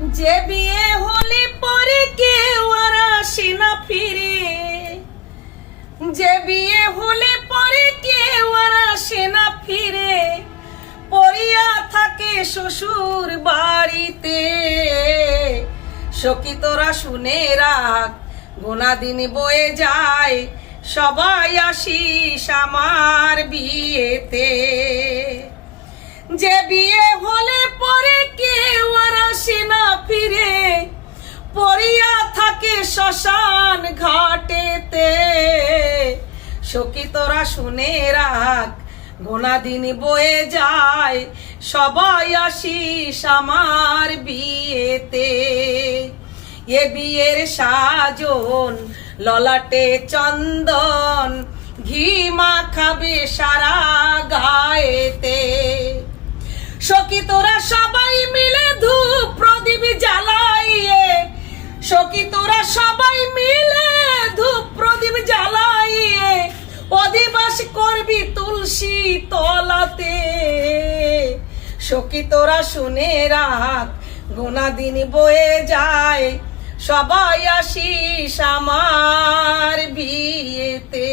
যে বিয়ে হলে পরে কেউ আর আসে না ফিরে, যে বিয়ে হলে পরে কেউ আর আসে না ফিরে, পড়িয়া থাকে শ্বশুর বাড়িতে। সখী তোরা শুনে রাখ, গোনা দিন বয়ে যায়, সবাই আসিস আমার বিয়েতে। যে বিয়ে হলে পরে কেউ আর আসে না ফিরে, পড়িয়া থাকে শ্মশান ঘাটেতে। সখী তোরা শুনে রাখ, গোনা দিন বয়ে যায়, সবাই আসিস আমার বিয়েতে। এ বিয়ের সাজন, ললাটে চন্দন, ঘি মাখাবে সারা গায়েতে। সখী তোরা সবাই মিলে ধূপ প্রদীপ জ্বালাইয়ে, সখী তোরা সবাই মিলে ধূপ প্রদীপ জ্বালাইয়ে, অধিবাস করবি তুলসী তলাতে। সখী তোরা শুনে রাখ, গোনা দিন বয়ে যায়, সবাই আসিস আমার বিয়েতে।